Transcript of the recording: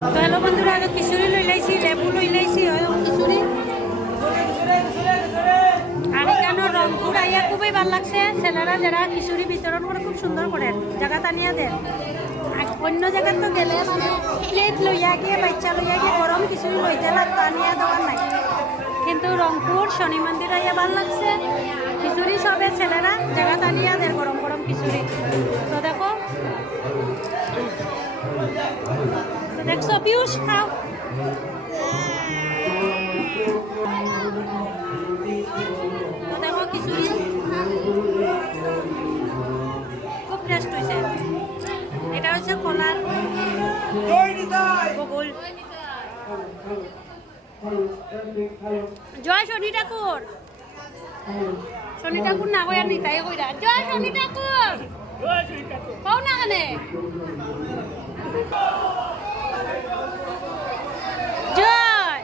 তো হ্যালো বন্ধুরা, খিচুড়ি লই লাইছি, লেবু লই লাইছি, খিচুড়ি। আর এখানে রংপুর আইয়া খুবই ভালো লাগছে। ছেলেরা যারা খিচুড়ি বিতরণ করে খুব সুন্দর করেন, জায়গা টানিয়া দেন। অন্য জায়গায় তো গেলে মানে প্লেট লইয়া গিয়ে বাচ্চা লইয়া গিয়ে গরম খিচুড়ি লইতে লাগতো, আনিয়া দেওয়ার নাই। কিন্তু রংপুর শনি মন্দির আইয়া ভালো লাগছে, খিচুড়ি সবে ছেলেরা জায়গা টানিয়া দেন গরম গরম খিচুড়ি। তো দেখো, তো দেখছো পিউষ খাও। তো দেখো খিচুড়ি খুব টেস্ট হয়েছে। এটা হচ্ছে কলার বগল। জয় শনি ঠাকুর, শনি ঠাকুর না কইয়া নিতাই কইরা জয় শনি ঠাকুর কও না কানে জয়।